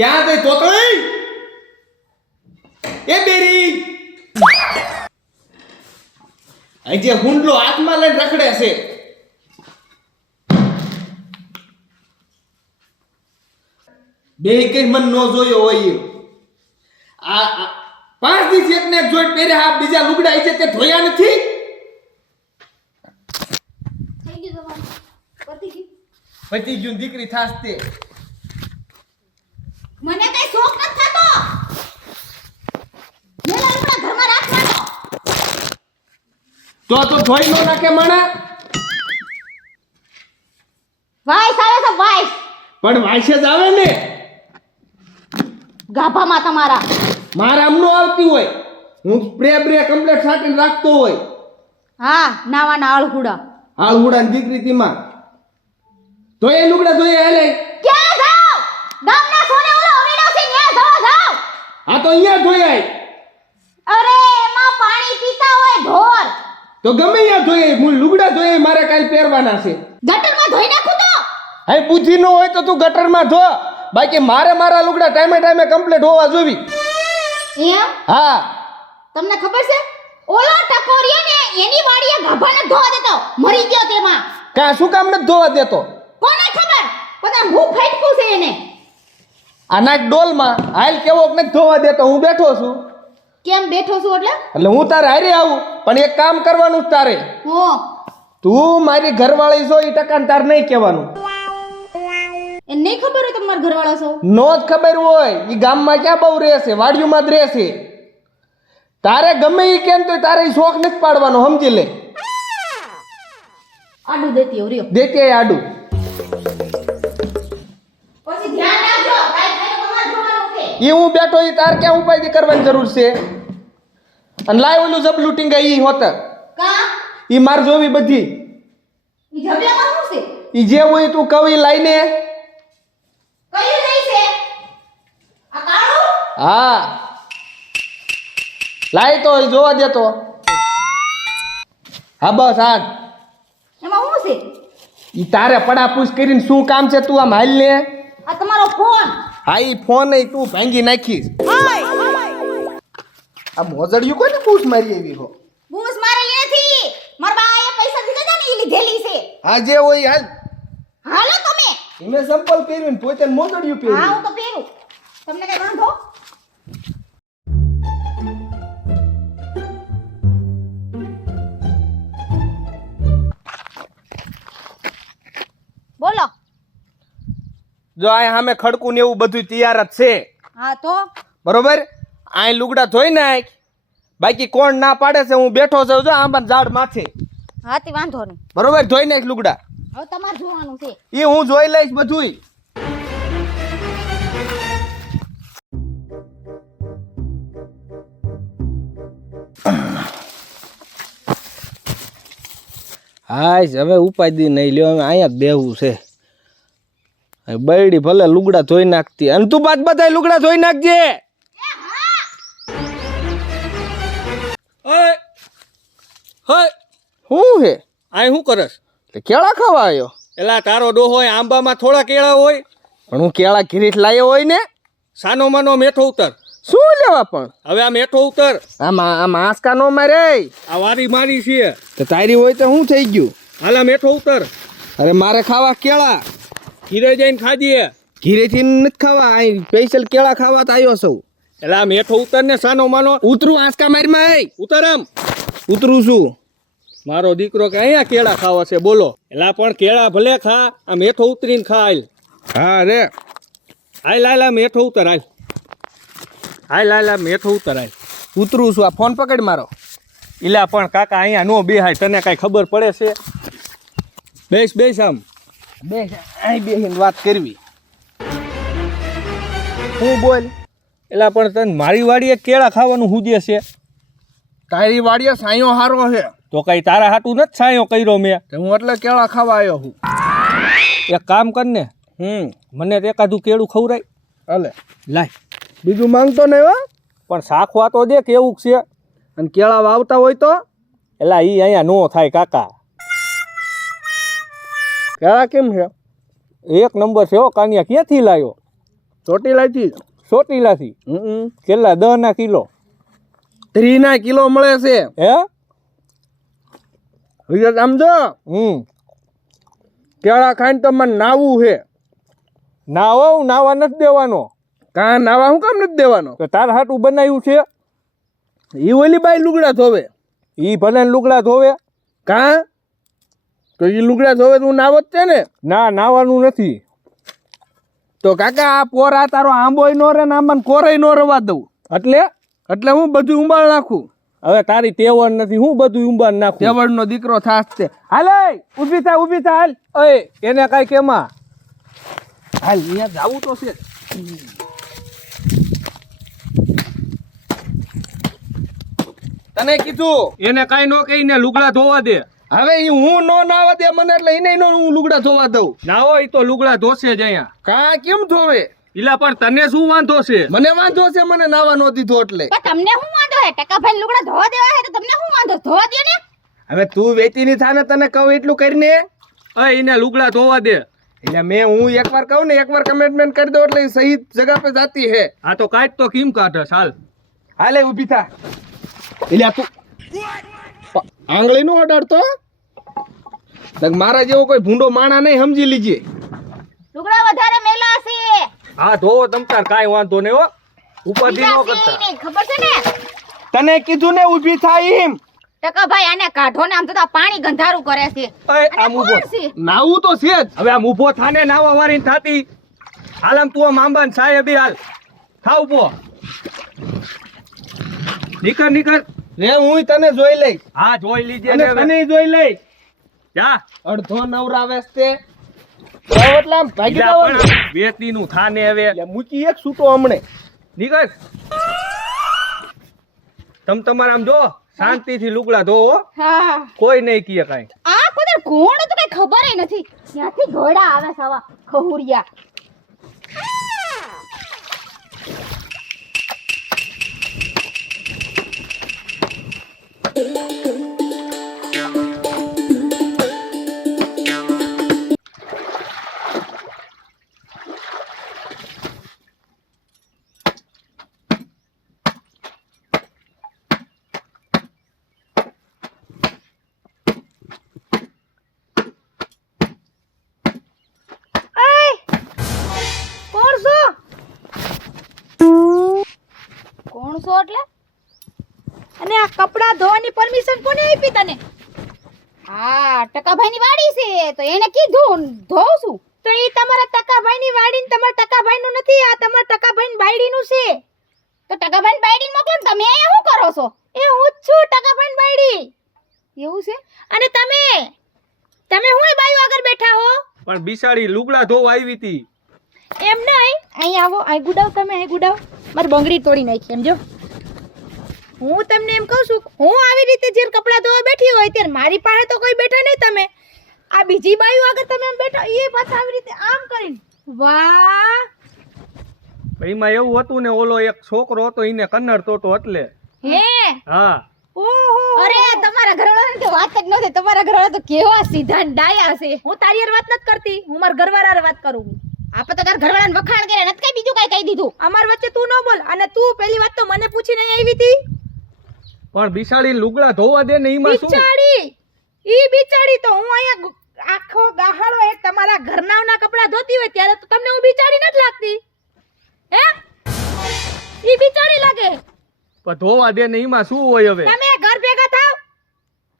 ક્યાં ગઈ તોતળી? એ બેરી આજે હુંડલો હાથમાં લઈને રખડે છે. બે કઈ મન નો જોયો હોય આ 5 દિવસ એકને એક જોઈટ પહેરે આ બીજા લુગડા છે તે ધોયા નથી. થઈ ગયું તમારું પતી ગયું. પતિ ગયું દીકરી થાસ તે મને કઈ શોખ નથી થતો. મેલા લુગડા ઘરમાં રાખવાનો. તો ધોઈ નો નાખે માણા. વાઈસ આવે છે વાઈસ. પણ વાયસે જ આવે ને. ગાભામાં તમારા મારા આમ નો આવતી હોય. હું સ્પ્રે બ્રે કમ્પ્લીટ છાટીને રાખતો હોય. હા નાવાના અળહુડા. હાળુડા ની દીકરી તીમાં ધોયે લુગડા ધોયે હાલે. ક્યાં જાવ? ગામના સોને ઓલો ઓવીડો છે ન્યા જાવ જાવ. આ તો અહીંયા ધોયાય. અરે એમાં પાણી પીતા હોય ઢોર. તો ગમે અહીંયા ધોયે હું લુગડા ધોયે મારે કાલ પહેરવાના છે. ગટરમાં ધોઈ નાખું તો. હાય બુદ્ધિ નો હોય તો તું ગટરમાં ધો. બાકી મારા લુગડા ટાઈમે ટાઈમે કમ્પ્લીટ હોવા જોવી. એમ હા તમને ખબર છે ઓલો ટકોરિયો ને એની વાડીએ ગાભાને ધોવા દેતો મરી ગયો તેમાં. કા શું કામ નથી ધોવા દેતો? કોને ખબર પતા હું ફાટકું છે એને. આ નાક ડોલમાં હાલ કેવો નથી ધોવા દેતો. હું બેઠો છું. કેમ બેઠો છું એટલે હું તારે હારે આવું પણ એક કામ કરવાનું જ તારે. હો તું મારી ઘરવાળી છો એ ટકાને તાર નહીં કહેવાનું. એ નહીં ખબર હોય તમારા ઘરવાળા છો. નો જ ખબર હોય એ ગામમાં ક્યાં બહુ રહેશે, વાડીઓમાં જ રહેશે. તારે ગમે એ કેમ તો તારે ઈ શોખ નથી પાડવાનો, સમજી લે. આડું દેતી રહ્યો દેતી આડું. પછી ધ્યાન રાખજો કાઈ થાય તો તમારે જોવાનું છે. ઈ હું બેઠો ઈ તાર ક્યાં ઉપાય કરવાની જરૂર છે? અને લાય ઓલું જબલું ટીંગા ઈ હોત કા ઈ માર જોવી બધી. ઈ ઝબલામાં શું છે? ઈ જે હોય તું કવી લાઈને. કયું નહીં છે આ કાળું? હા લાય તો ઈ જોવા દેતો. હા બસ આજ એમાં શું છે? ઈ તારે પડાપૂછ કરીને શું કામ છે તું આમ હાલ ને. આ તમારો ફોન. હા ઈ ફોન ઈ તું ભાંગી નાખીશ. આ મોજડિયું કોને પૂછ મારી એવી હો? બૂસ મારેલી નથી. માર બાએ પૈસા દીધા હતા ને ઈ લીધેલી છે. હા જે હોય હાલ. હાલો તમે. એને સંપલ પહેરીને પોતે મોજડિયું હા પહેરી. હું તો પહેરું. તમને કઈ વાંધો? બોલો. જો આ સામે ખડકું ને એવું બધું તૈયાર જ છે. હા તો બરોબર. આ લુગડા ધોઈ નાખ. બાકી કોણ ના પાડે છે હું બેઠો છું જો આંબા ઝાડ માથે. હાથી વાંધો નહીં. બરોબર ધોઈ નાખ લુગડા. હવે તમારે જોવાનું છે. ઈ હું જોઈ લઈશ બધુંય. હાય હવે ઉપાધી નહીં લ્યો. હવે અહીંયા જ બેહવું છે. બૈડી ભલે લુગડા ધોઈ નાખતી અને તું બાદ બધાય લુગડા ધોઈ નાખજે. ઓય હોય શું હે આ શું કરસ? કેળા ખાવા આવ્યો? એલા તારો ડોહો હોય આંબામાં થોડા કેળા હોય. પણ હું કેળા ઘીરીટ લાયો હોય ને. સાનો માનો મેઠો ઉતર. શું લેવા પણ હવે આ મેઠો ઉતર. આમ આંસકા નો મારે. આ વારી મારી છે. તો તારી હોય તો શું થઈ ગયું? હાલા મેઠો ઉતર. અરે મારે ખાવા કેળા. ઘીરે જઈને ખાજીએ. ઘીરેથી નથી ખાવા, અહીં સ્પેશિયલ કેળા ખાવા તો આવ્યો છું. એલા મેઠો ઉતર ને સાનો માનો. ઉતરું આંસકા મારીમાં. ઉતર આમ. ઉતરું છું. મારો દીકરો કે અહીંયા કેળા ખાવા છે બોલો. એલા પણ કેળા ભલે ખા, આ મેઠો ઉતરીને ખા. હાલ હા રે હાલ હાલ આ મેઠો ઉતર. હાલ હાલ હાલ આ મેઠો ઉતર. હાલ ઉતરું છું. આ ફોન પકડ મારો. ઇલા પણ કાકા અહીંયા નો બેહાય. તને કાંઈ ખબર પડે છે? બેસ બેસ આમ. બે અહીં બેહીને વાત કરવી. હું બોલ. એલા પણ તને મારી વાડીએ કેળા ખાવાનું હુજે છે. તારી વાડીએ સાયો હારો છે તો કઈ તારા હાટું નથી છાંયો કર્યો મેં. તો હું એટલે કેળા ખાવા આવ્યો હું. એક કામ કર ને, મને એકાદું કેળું ખવરાય. હાલે લાય. બીજું માંગતો નહીં હો. પણ શાખવા તો દે કેવું છે. અને કેળા વાવતા હોય તો એલા ઈ અહીંયા નો થાય કાકા. કેળા કેમ છે? એક નંબર છે હો કાનિયા. ક્યાંથી લાયો? ચોટીલાથી ચોટીલાથી કેટલા 10 ના કિલો 3 ના કિલો મળે છે હે વિજય સમજો કેળા ખાઈને તો મને નાવું છે નાવા નથી દેવાનો કાં નાવા હું કામ નથી દેવાનો તો તાર હાટું બનાવ્યું છે ઈ ઓલી બાઈ લુગડા ધોવે ઈ ભલે ને લુગડા ધોવે કાં તો ઈ લુગડા ધોવે તો હું નાવો જ છે ને ના નાવાનું નથી તો કાકા આ પોરા તારો આંબોય નો રે ને આમાં કોરેય નો રવા દઉં એટલે હું બધું ઉંબાળ નાખું હવે તારી તેવડ નથી હું બધું ઉંબાન નાખું તેવડનો દીકરો થાસ છે હાલે ઊભી થા હાલ ઓય એને કાંઈ કેમાં હાલ અહીંયા જાવું તો છે તને કીધું એને કાંઈ ન કહીને લુગડા ધોવા દે હવે ઈ હું નો નાવા દે મને એટલે એને નો હું લુગડા ધોવા દઉં નાવો ઈ તો લુગડા ધોશે જ અહીંયા કાં કેમ ધોવે ઈલા પણ તને શું વાંધો છે મને વાંધો છે મને નાવા નો દીધો એટલે પણ તમને શું વાંધો હે ટકાભાઈ લુગડા ધોવા દેવા હે તો તમને શું વાંધો ધોવા દો ને હવે તું વેચી ની થાને તને કહું એટલું કરીને ઓય એને લુગડા ધોવા દે એટલે મેં હું એકવાર કહું ને એકવાર કમિટમેન્ટ કરી દઉં એટલે ઈ સહી જગહ પે જાતી હે આ તો કાંઈક તો કેમ કાઢે હાલ હાલે ઊભી થા એટલે તું આંગળી નો અડાડતો મારા જેવો કોઈ ભૂંડો માણા નહીં સમજી લીજે લુગડા વધારે મેલા છે હા ધોવો તમતાર કાંઈ વાંધો નહીં હો ઉપાધિ ન કરતા નહીં, ખબર છે ને તને કીધું ને ઊભી થાય એમ ટકાભાઈ આને કાઢો ને આમ તો આ પાણી ગંધારું કરે છે ઓય અને આમ ઊભો કોણ છે? નાવું તો છે જ હવે આમ ઊભો થાને નાવા વાળી થાતી હાલ આમ તું આમ આંબાન સાહેબી હાલ થા ઊભો નીકળ રે હું તને જોઈ લઈશ હા જોઈ લીજે અને ને હવે. તને જોઈ લઈશ જા અડધો નવરાવે છે એટલે આમ ભાગી ઈલા જવાનું પણ વેતીનું થાને હવે એટલે મૂકી એક છૂટો હમણે નીકળ તમારે આમ જો શાંતિથી લુગડા ધો હો. હા કોઈ નહીં કીએ કાંઈ આ કોઈ કોણ તો કઈ ખબર નથી ત્યાંથી ઘોડા આવે સવા ખહુરિયા કોણ છો એટલે અને આ કપડા ધોવાની પરમિશન કોને આપી તને હા ટકાભાઈની વાડી છે તો એને કીધું ધોઉં છું તો એ તમારા ટકાભાઈની વાડી ને તમારા ટકાભાઈનું નથી આ તમારા ટકાભાઈની બાયડીનું છે તો ટકાભાઈની બાયડી મોકલો ને તમે અહીંયા શું કરો છો એ હું જ છું ટકાભાઈની બાયડી એવું છે અને તમે હું બાયુ આગળ બેઠા હો પણ બિસાડી લુગડા ધોવા આવી હતી એમ નહીં અહીં આવો અહીં ગુડાવ તમે અહીં ગુડાવ મારી બંગડી તોડી નાખી એમ જો હું તમને એમ કહું છું હું આવી રીતે જ્યારે કપડાં ધોવા બેઠી હોય ત્યારે મારી પાસે તો કોઈ બેઠા નહીં તમે આ બીજી બાયુ આગળ તમે એમ બેઠા એ પાછા આવી રીતે આમ કરીને વાહ એમાં એવું હતું ને ઓલો એક છોકરો હતો એને કન્નડ તોતો એટલે હે હા ઓહો અરે તમારા ઘરવાળાને તો વાત જ નથી તમારા ઘરવાળા તો કેવા સીધા ને ડાયા છે હું તારી હારે વાત નથી કરતી હું મારા ઘરવાળા વાત કરું આપણે તો તારા ઘરવાળાને વખાણ કર્યા નથી કઈ બીજું કઈ કહી દીધું અમાર વચ્ચે તું ન બોલ અને તું પહેલી વાત તો મને પૂછીને અહીં આવી હતી પણ બિસાડી લુગડા ધોવા દે ને એમાં શું બિચારી તો હું અહીંયા આખો ગાહાડો એક તમારા ઘરનાવના કપડા ધોતી હોય ત્યારે તો તમને હું બિચારી નથી લાગતી હે ઈ બિચારી લાગે પણ ધોવા દે ને એમાં શું હોય હવે તમે ઘર ભેગા થાવ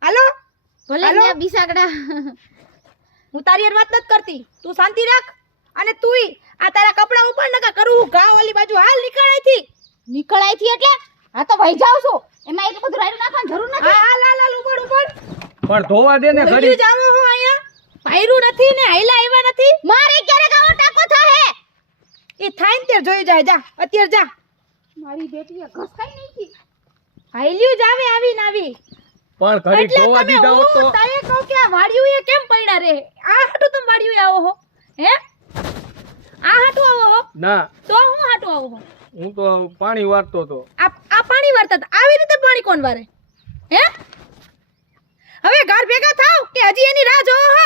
હાલો ભલે બિસાગડા હું તારી હારે વાત નથી કરતી તું શાંતિ રાખ અને તુંય આ તારા કપડા ઉપર નકા કરું ગાવ વાલી બાજુ હાલ નીકળાય થી એટલે હા તો વહી જાવ છો એમાં એટલું બધું રાયડું નાખવાની જરૂર નથી હાલ ઉપર પણ ધોવા દે ને ઘડી જાવો હો અહીંયા પાયરું નથી ને હાઈલા આવ્યા નથી મારે ક્યારે ગાવો ટાકો થાહે એ થાય ને ત્યારે જોઈ જાય જા અત્યારે જા મારી બેટીએ ઘસકાઈ નહીં થી હાઈલ્યું જ આવે આવીને આવી પણ ઘડી ધોવા દીધા હોત તો તારે કહું કે આ વાડિયું એ કેમ પડ્યા રે આ હાટું તમે વાડિયું આવો હો હે આ હાટું આવો હો ના તો હું હાટું આવો હો હું તો પાણી વારતો તો આ પાણી વારતા હતા. આવી રીતે પાણી કોણ વારે હે હવે ઘર ભેગા થાવ કે હજી એની રાહ જોવો હો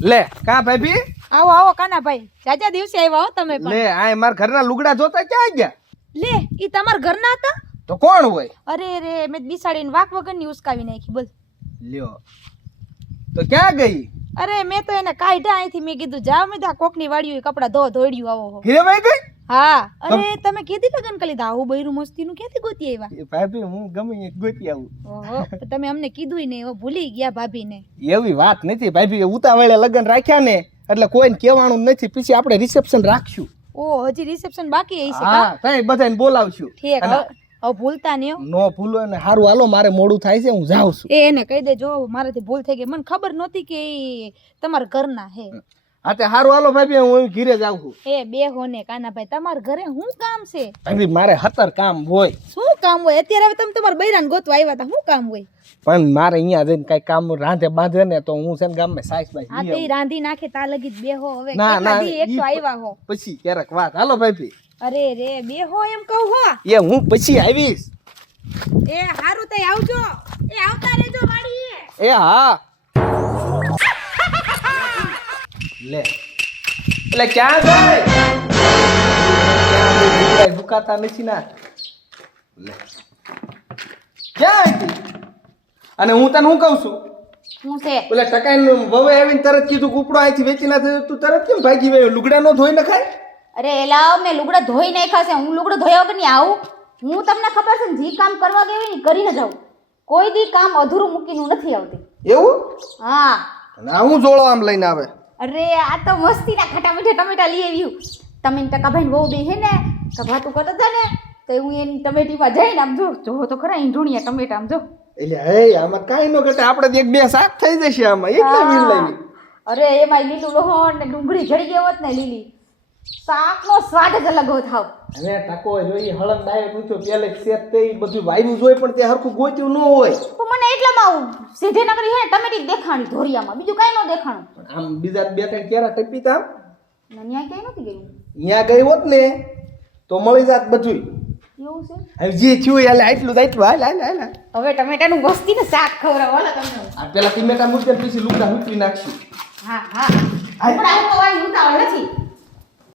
લે કા ભાભી આવો આવો કાનાભાઈ જાજા દિવસે આવ્યા હો તમે પણ લે આ મારા ઘરના લુગડા જોતા ક્યાં ગયા લે ઈ તમારા ઘરના હતા તો કોણ હોય અરે રે મેં બિસાડીને વાક વગરની ઉસકાવી નાખી બોલ લ્યો તો ક્યાં ગઈ અરે મેં તો એને કાઢ્યા અહીંથી મેં કીધું જાવ મેં તો આ કોકની વાડી કપડા ધોડ્યું આવો હો હીરેભાઈ ગઈ હા અરે તમે કીધી લગન કરી લીધા આવું બૈરું મસ્તીનું ક્યાંથી ગોતી આવ્યા એ ભાભી હું ગમે એક ગોતી આવું ઓહો પણ તમે અમને કીધુંય નહીં હવે ભૂલી ગયા ભાભીને એવી વાત નથી ભાભી ઉતાવળે લગન રાખ્યા ને એટલે કોઈને કહેવાનું નથી પછી આપણે રિસેપ્શન રાખશું ઓ હજી રિસેપ્શન બાકી હશે હા કઈ બધાને બોલાવશું ઠીક હવે ભૂલતા નહીં હો. નો ભૂલો ને સારું હાલો મારે મોડું થાય છે હું જાઉં છું એને કહી દેજો મારાથી ભૂલ થઈ ગઈ મને ખબર નહોતી કે ઈ તમારા ઘરના હે હા તે સારું હાલો ભાભી હું ઘીરે જાઉં છું એ બે હોને કાનાભાઈ તમારા ઘરે શું કામ છે ભાભી મારે 17 કામ હોય શું કામ હોય અત્યારે હવે તમે તમારા બૈરાને ગોતવા આવ્યા હતા શું કામ હોય પણ મારે અહીંયા જઈને કઈ કામ રાંધે બાંધે ને તો હું છે ને ગામમાં સાઈસ બાઈસ આ તો ઈ રાંધી નાખે તા લગી જ બેહો હવે ના, કેટલા ના, દી એક તો ઈ આવ્યા હો પછી ક્યારેક વાત હાલો ભાભી અરે રે બેહો એમ કહું હો એ હું પછી આવીશ એ હારું તઈ આવજો એ આવતા રહેજો વાડીએ એ હા લે એટલે ક્યાં જાય દુકાતા નથી ના લે ક્યાં હતી અને હું તને હું કહું છું શું છે ઓલા ટકાઈ વવે આવીને તરત કીધું કૂપડો અહીંથી વેચી ના થયો તું તરત કેમ ભાગી ગયો લુગડા નો ધોઈ નખાય અરે એલા મેં લુગડા ધોઈ નાખ્યા છે હું લુગડા ધોયા વગર નહીં આવું હું તમને ખબર છે ને જે કામ કરવા ગઈ હોય ને કરીને જાઉં કોઈ દી કામ અધૂરું મૂકીને નથી આવતી એવું હા અને આ હું જોડો આમ લઈને આવે અરે આ તો મસ્તીના ખટા મીઠા ટમેટા લઈ આવ્યું તમે ટકાભાઈ બહુ બે હે ને કભાતું કરતા હતા ને તો હું એની ટમેટીમાં જઈને આમ જો તો ખરા ઈંઢુણિયા ટમેટા આમ જો એટલે હે આમાં કાંઈ ન ઘટે આપણે એક બે શાક થઈ જશે આમાં એટલે વીર લાવી અરે એમાં લીલું લોહણ ને ડુંગળી જડી ગઈ હોત ને લીલી શાકનો સ્વાદ જ અલગ હોત હાવ અને ટકો જોઈ હળંગ ડાયર ઊંચો પેલે સેટ તે ઈ બધું વાયરું જોઈ પણ તે હરખું ગોત્યું ન હોય તો મને એટલામાં સીધે નગરી હે ને ટમેટી દેખાણી ધોરિયામાં બીજું કાંઈ ન દેખાણું પણ આમ બીજા બે ત્રણ કેરા ટપી તા ન્યા ક્યાંય નથી ગયું અહીંયા ગઈ હોત ને તો મળી જાત બધું એવું છે હવે જે થયું એટલે આટલું હાલ હાલ હાલ હાલ. હવે ટમેટાનું મસ્તીનું શાક ખવડાવો તમને આ પેલા ટીમેટા મૂકી પછી લુગડા મૂકી નાખશું હા હા હમણાં હું કહેવાની ઉતાવળ નથી